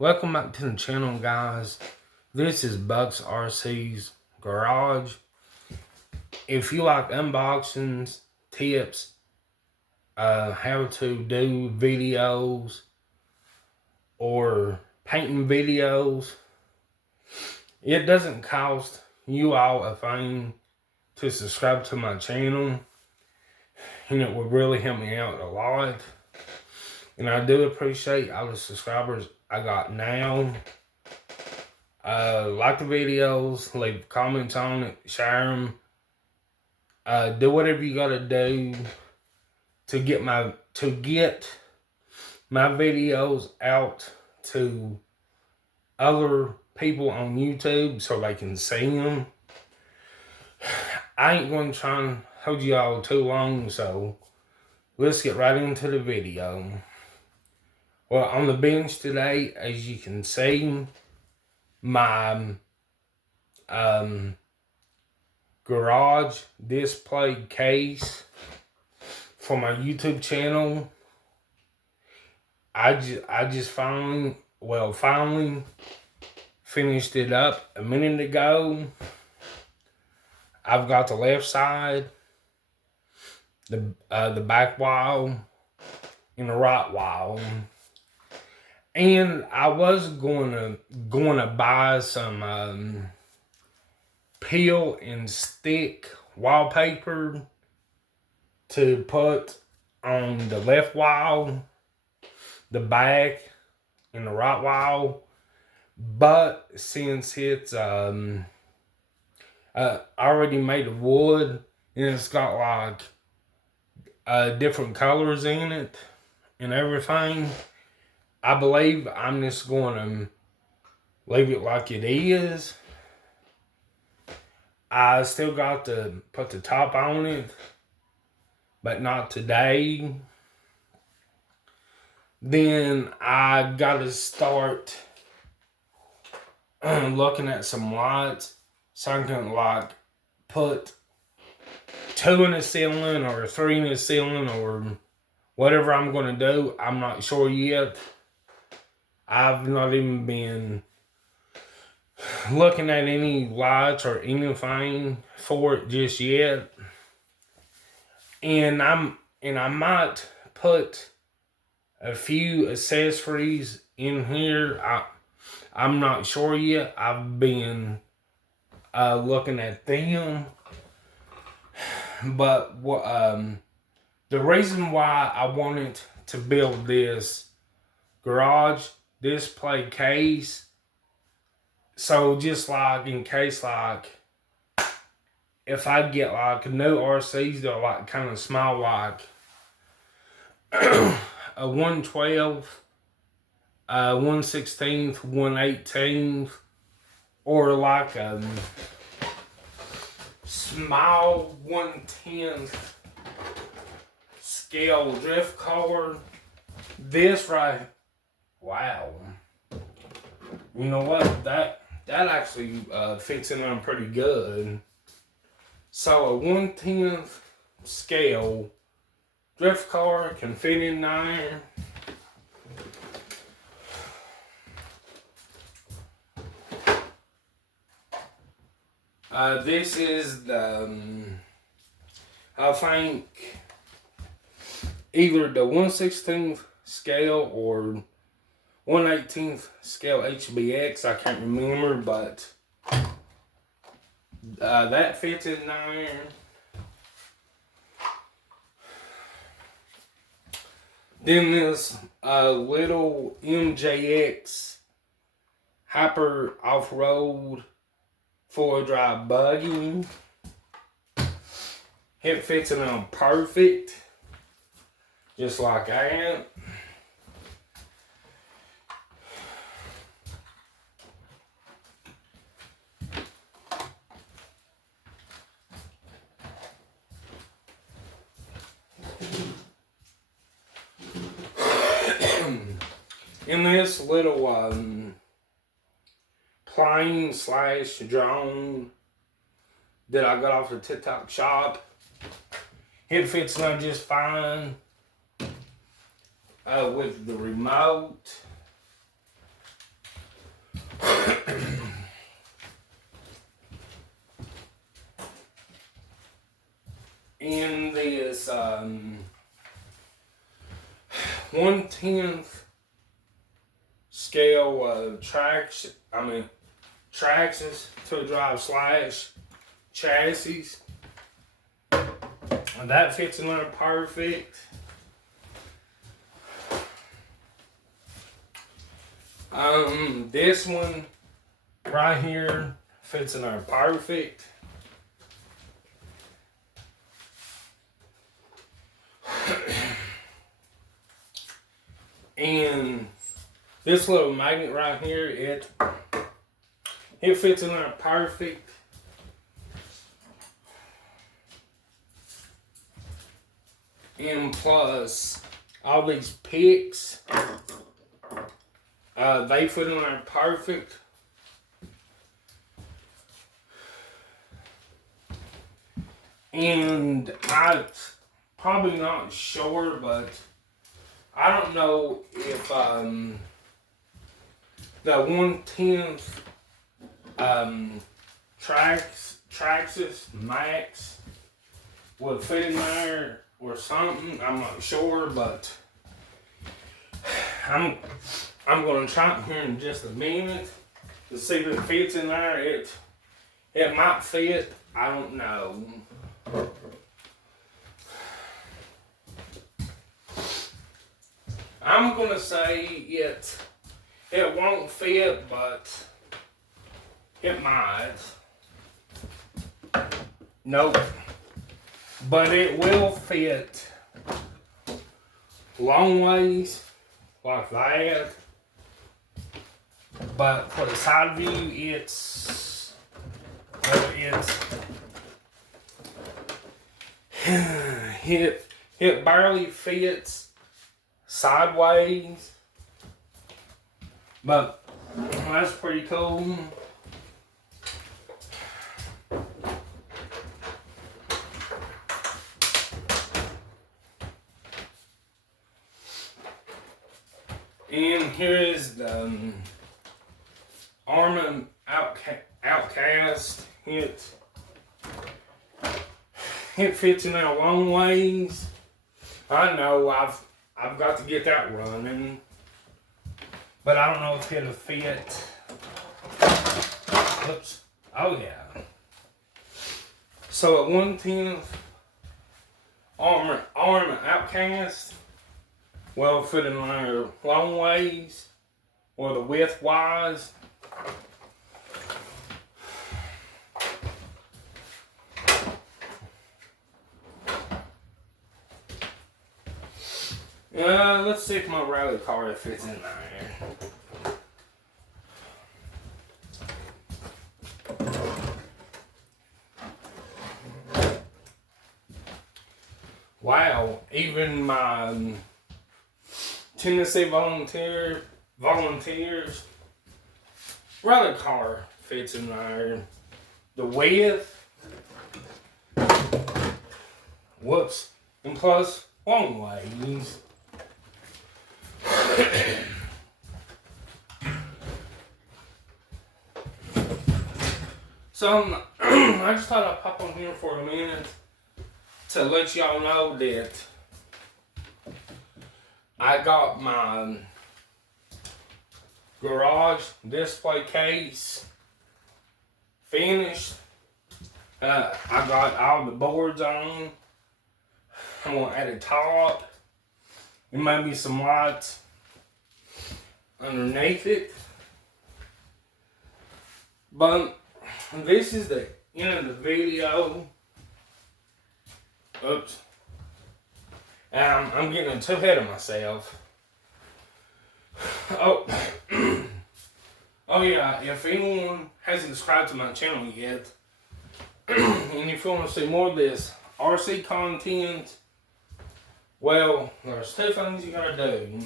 Welcome back to the channel, guys. This is Bucks RC's Garage. If you like unboxings, tips, how to do videos, or painting videos, it doesn't cost you all a thing to subscribe to my channel, and it would really help me out a lot. And I do appreciate all the subscribers I got now. Like the videos, leave comments on it, share them. Do whatever you gotta do to get my videos out to other people on YouTube so they can see them. I ain't going to try and hold you all too long, so let's get right into the video. Well, on the bench today, as you can see, my garage display case for my YouTube channel. I just finally finished it up a minute ago. I've got the left side, the back wall, and the right wall. And I was going to buy some peel and stick wallpaper to put on the left wall, the back, and the right wall. But since it's already made of wood and it's got like different colors in it and everything, I believe I'm just going to leave it like it is. I still got to put the top on it, but not today. Then I got to start looking at some lights so I can like put 2 in the ceiling or 3 in the ceiling or whatever I'm going to do. I'm not sure yet. I've not even been looking at any lights or anything for it just yet. And I might put a few accessories in here. I'm not sure yet. I've been looking at them. But the reason why I wanted to build this garage display case, so just like in case like if I get like new RCs that are like kind of small, like a 112, 1/16, 1/18, or like a small 1/10 scale drift car. This right, wow. You know what? That actually fits in there pretty good. So a 1/10 scale drift car can fit in there. This is the, I think, either the 1/16 scale or 1/18 scale HBX. I can't remember, but that fits in there. Then this little MJX Hyper Off-Road 4-wheel drive buggy. It fits in on perfect, just like that. In this little plane / drone that I got off the TikTok shop, it fits in just fine with the remote. in this 1/10 scale traction to drive slash chassis. And that fits in there perfect. This one right here fits in there perfect. And this little magnet right here, it fits in there perfect. And plus, all these picks, they fit in there perfect. And I'm probably not sure, but I don't know if the 1/10 Traxxas Max would fit in there or something. I'm not sure, but I'm gonna try it here in just a minute to see if it fits in there. It might fit. I don't know. I'm gonna say it won't fit, but it might. Nope. But it will fit long ways like that. But for the side view, it barely fits sideways, but that's pretty cool. And here is the Arrma Outcast. It fits in there a long ways. I know I've got to get that running, but I don't know if it'll fit. Oops. Oh yeah. So at 1/10 Arrma Outcast will fit in there long ways or the width wise. Let's see if my rally car fits in there. Wow, even my Tennessee Volunteers rally car fits in there. The width, whoops, and plus long ways. So I just thought I'd pop on here for a minute to let y'all know that I got my garage display case finished. I got all the boards on. I'm gonna add a top and maybe some lights underneath it. But this is the end of the video. Oops. I'm getting too ahead of myself. Oh, oh yeah, if anyone hasn't subscribed to my channel yet, and if you want to see more of this RC content, well, there's two things you gotta do.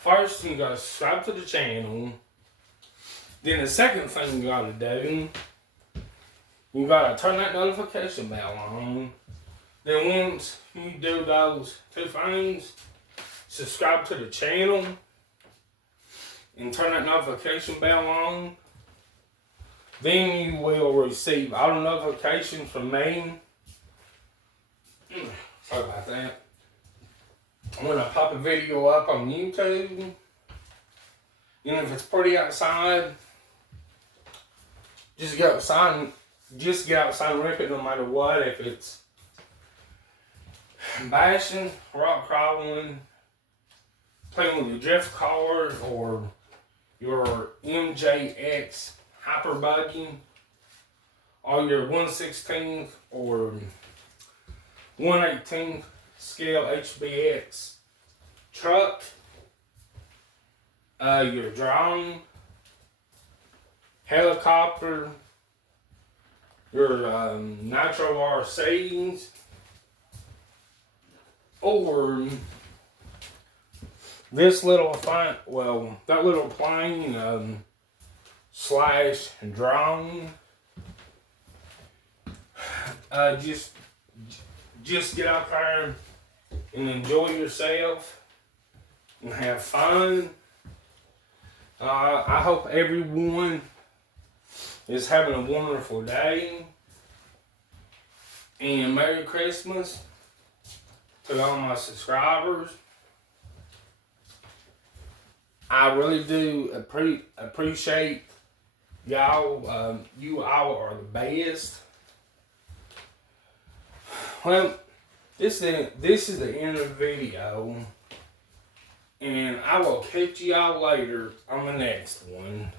First, you gotta subscribe to the channel. Then the second thing you gotta do, you gotta turn that notification bell on. Then once you do those two things, subscribe to the channel. and turn that notification bell on, then you will receive all the notifications from me. Sorry about that. When I pop a video up on YouTube, if it's pretty outside, just get outside and rip it no matter what. If it's bashing, rock crawling, playing with your drift car or your MJX hyper buggy, or your 1/16 or 1/18 scale HBX truck, your drone, helicopter, your Nitro RCs, or this little that little plane slash drone. Just get out there and enjoy yourself and have fun. I hope everyone is having a wonderful day. And Merry Christmas to all my subscribers. I really do appreciate y'all. You all are the best. Well, this is the end of the video, and I will catch y'all later on the next one.